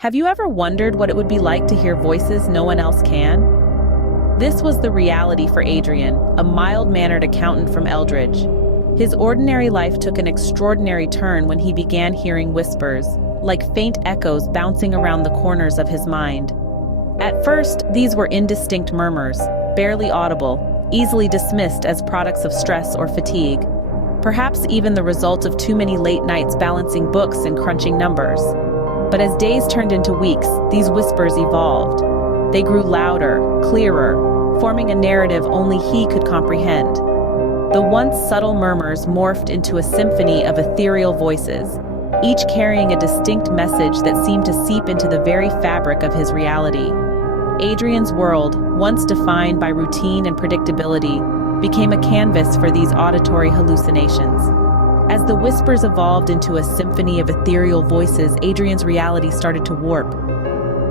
Have you ever wondered what it would be like to hear voices no one else can? This was the reality for Adrian, a mild-mannered accountant from Eldridge. His ordinary life took an extraordinary turn when he began hearing whispers, like faint echoes bouncing around the corners of his mind. At first, these were indistinct murmurs, barely audible, easily dismissed as products of stress or fatigue. Perhaps even the result of too many late nights balancing books and crunching numbers. But as days turned into weeks, these whispers evolved. They grew louder, clearer, forming a narrative only he could comprehend. The once subtle murmurs morphed into a symphony of ethereal voices, each carrying a distinct message that seemed to seep into the very fabric of his reality. Adrian's world, once defined by routine and predictability, became a canvas for these auditory hallucinations. As the whispers evolved into a symphony of ethereal voices, Adrian's reality started to warp.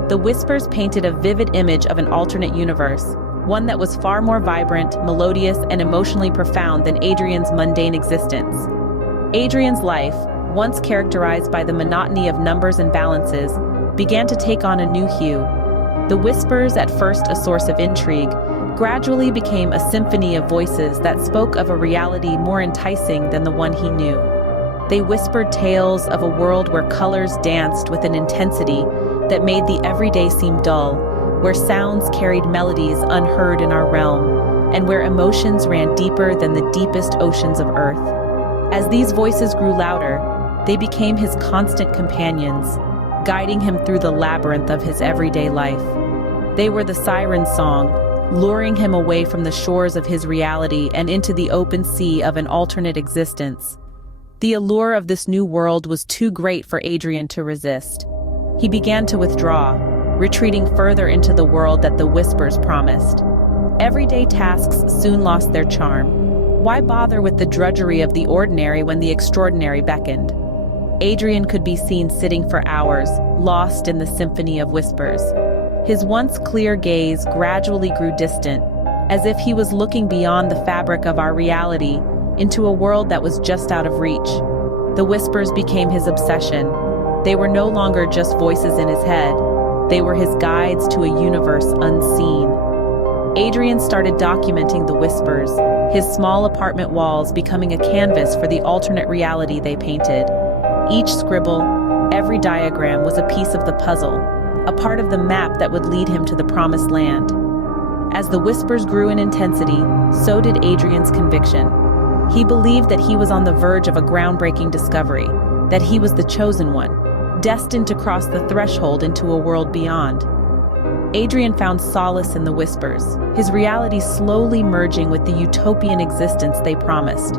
The whispers painted a vivid image of an alternate universe, one that was far more vibrant, melodious, and emotionally profound than Adrian's mundane existence. Adrian's life, once characterized by the monotony of numbers and balances, began to take on a new hue. The whispers, at first a source of intrigue, gradually became a symphony of voices that spoke of a reality more enticing than the one he knew. They whispered tales of a world where colors danced with an intensity that made the everyday seem dull, where sounds carried melodies unheard in our realm, and where emotions ran deeper than the deepest oceans of earth. As these voices grew louder, they became his constant companions, guiding him through the labyrinth of his everyday life. They were the siren song, luring him away from the shores of his reality and into the open sea of an alternate existence. The allure of this new world was too great for Adrian to resist. He began to withdraw, retreating further into the world that the whispers promised. Everyday tasks soon lost their charm. Why bother with the drudgery of the ordinary when the extraordinary beckoned? Adrian could be seen sitting for hours, lost in the symphony of whispers. His once clear gaze gradually grew distant, as if he was looking beyond the fabric of our reality into a world that was just out of reach. The whispers became his obsession. They were no longer just voices in his head. They were his guides to a universe unseen. Adrian started documenting the whispers, his small apartment walls becoming a canvas for the alternate reality they painted. Each scribble, every diagram was a piece of the puzzle, a part of the map that would lead him to the promised land. As the whispers grew in intensity, so did Adrian's conviction. He believed that he was on the verge of a groundbreaking discovery, that he was the chosen one, destined to cross the threshold into a world beyond. Adrian found solace in the whispers, his reality slowly merging with the utopian existence they promised.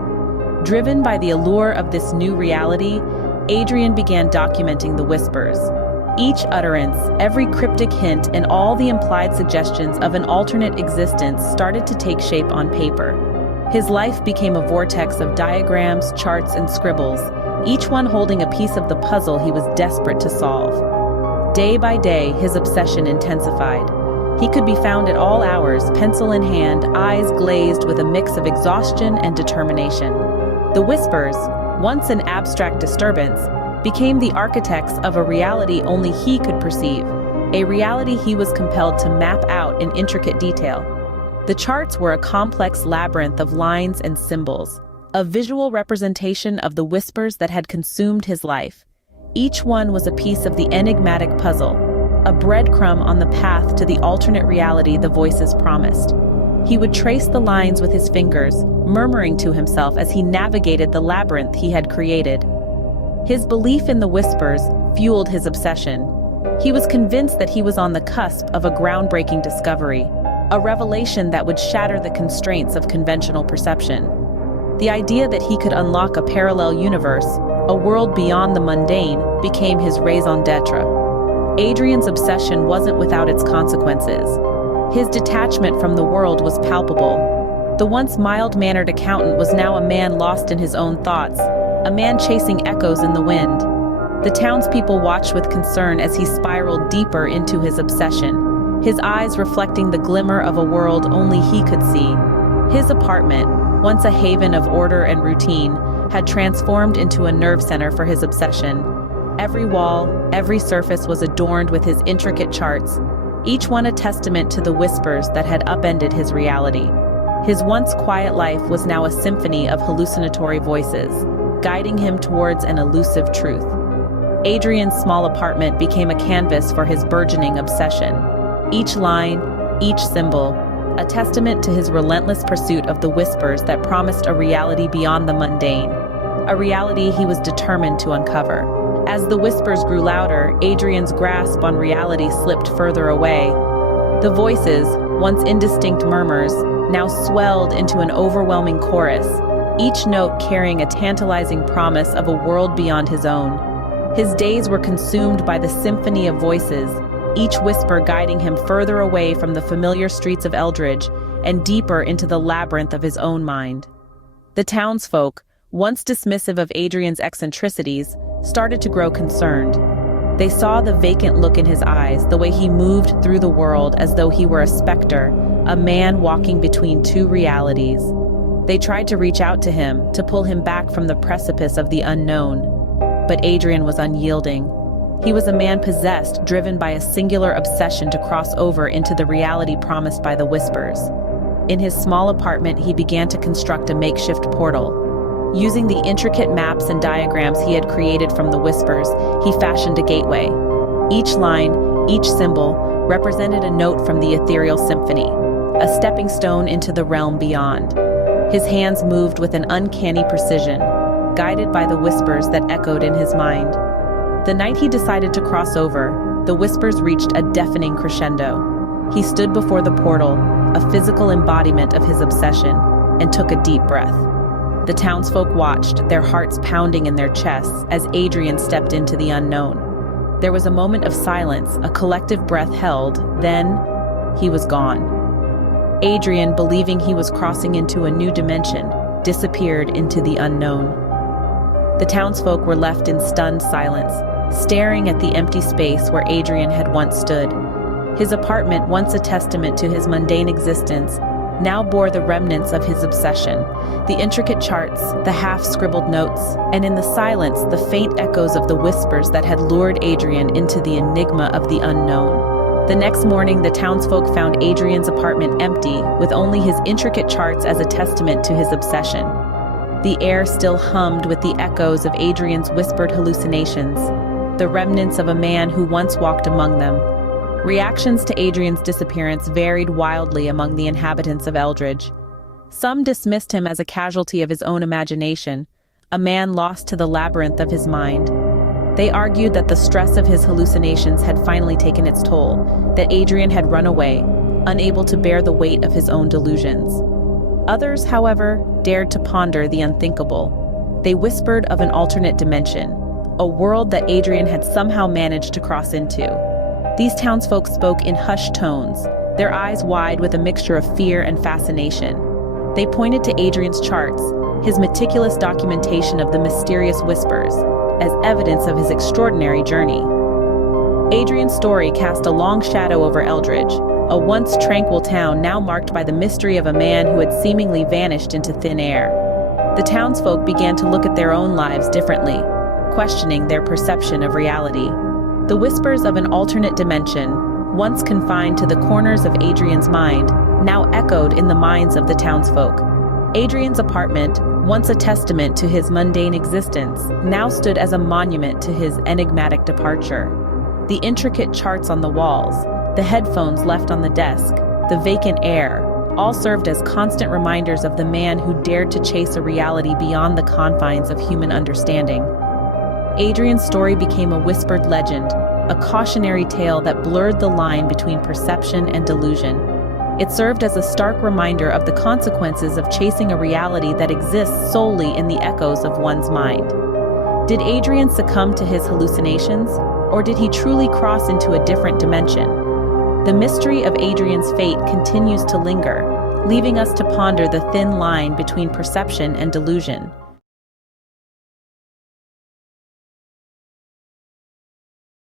Driven by the allure of this new reality, Adrian began documenting the whispers. Each utterance, every cryptic hint, and all the implied suggestions of an alternate existence started to take shape on paper. His life became a vortex of diagrams, charts, and scribbles, each one holding a piece of the puzzle he was desperate to solve. Day by day, his obsession intensified. He could be found at all hours, pencil in hand, eyes glazed with a mix of exhaustion and determination. The whispers, once an abstract disturbance, became the architects of a reality only he could perceive, a reality he was compelled to map out in intricate detail. The charts were a complex labyrinth of lines and symbols, a visual representation of the whispers that had consumed his life. Each one was a piece of the enigmatic puzzle, a breadcrumb on the path to the alternate reality the voices promised. He would trace the lines with his fingers, murmuring to himself as he navigated the labyrinth he had created. His belief in the whispers fueled his obsession. He was convinced that he was on the cusp of a groundbreaking discovery, a revelation that would shatter the constraints of conventional perception. The idea that he could unlock a parallel universe, a world beyond the mundane, became his raison d'etre. Adrian's obsession wasn't without its consequences. His detachment from the world was palpable. The once mild-mannered accountant was now a man lost in his own thoughts, a man chasing echoes in the wind. The townspeople watched with concern as he spiraled deeper into his obsession, his eyes reflecting the glimmer of a world only he could see. His apartment, once a haven of order and routine, had transformed into a nerve center for his obsession. Every wall, every surface was adorned with his intricate charts, each one a testament to the whispers that had upended his reality. His once quiet life was now a symphony of hallucinatory voices, guiding him towards an elusive truth. Adrian's small apartment became a canvas for his burgeoning obsession. Each line, each symbol, a testament to his relentless pursuit of the whispers that promised a reality beyond the mundane, a reality he was determined to uncover. As the whispers grew louder, Adrian's grasp on reality slipped further away. The voices, once indistinct murmurs, now swelled into an overwhelming chorus, each note carrying a tantalizing promise of a world beyond his own. His days were consumed by the symphony of voices, each whisper guiding him further away from the familiar streets of Eldridge and deeper into the labyrinth of his own mind. The townsfolk, once dismissive of Adrian's eccentricities, started to grow concerned. They saw the vacant look in his eyes, the way he moved through the world as though he were a specter, a man walking between two realities. They tried to reach out to him, to pull him back from the precipice of the unknown. But Adrian was unyielding. He was a man possessed, driven by a singular obsession to cross over into the reality promised by the whispers. In his small apartment, he began to construct a makeshift portal. Using the intricate maps and diagrams he had created from the whispers, he fashioned a gateway. Each line, each symbol, represented a note from the ethereal symphony, a stepping stone into the realm beyond. His hands moved with an uncanny precision, guided by the whispers that echoed in his mind. The night he decided to cross over, the whispers reached a deafening crescendo. He stood before the portal, a physical embodiment of his obsession, and took a deep breath. The townsfolk watched, their hearts pounding in their chests, as Adrian stepped into the unknown. There was a moment of silence, a collective breath held, then he was gone. Adrian, believing he was crossing into a new dimension, disappeared into the unknown. The townsfolk were left in stunned silence, staring at the empty space where Adrian had once stood. His apartment, once a testament to his mundane existence, now bore the remnants of his obsession, the intricate charts, the half-scribbled notes, and in the silence, the faint echoes of the whispers that had lured Adrian into the enigma of the unknown. The next morning, the townsfolk found Adrian's apartment empty, with only his intricate charts as a testament to his obsession. The air still hummed with the echoes of Adrian's whispered hallucinations, the remnants of a man who once walked among them. Reactions to Adrian's disappearance varied wildly among the inhabitants of Eldridge. Some dismissed him as a casualty of his own imagination, a man lost to the labyrinth of his mind. They argued that the stress of his hallucinations had finally taken its toll, that Adrian had run away, unable to bear the weight of his own delusions. Others, however, dared to ponder the unthinkable. They whispered of an alternate dimension, a world that Adrian had somehow managed to cross into. These townsfolk spoke in hushed tones, their eyes wide with a mixture of fear and fascination. They pointed to Adrian's charts, his meticulous documentation of the mysterious whispers, as evidence of his extraordinary journey. Adrian's story cast a long shadow over Eldridge, a once tranquil town now marked by the mystery of a man who had seemingly vanished into thin air. The townsfolk began to look at their own lives differently, questioning their perception of reality. The whispers of an alternate dimension, once confined to the corners of Adrian's mind, now echoed in the minds of the townsfolk. Adrian's apartment, once a testament to his mundane existence, now stood as a monument to his enigmatic departure. The intricate charts on the walls, the headphones left on the desk, the vacant air, all served as constant reminders of the man who dared to chase a reality beyond the confines of human understanding. Adrian's story became a whispered legend, a cautionary tale that blurred the line between perception and delusion. It served as a stark reminder of the consequences of chasing a reality that exists solely in the echoes of one's mind. Did Adrian succumb to his hallucinations, or did he truly cross into a different dimension? The mystery of Adrian's fate continues to linger, leaving us to ponder the thin line between perception and delusion.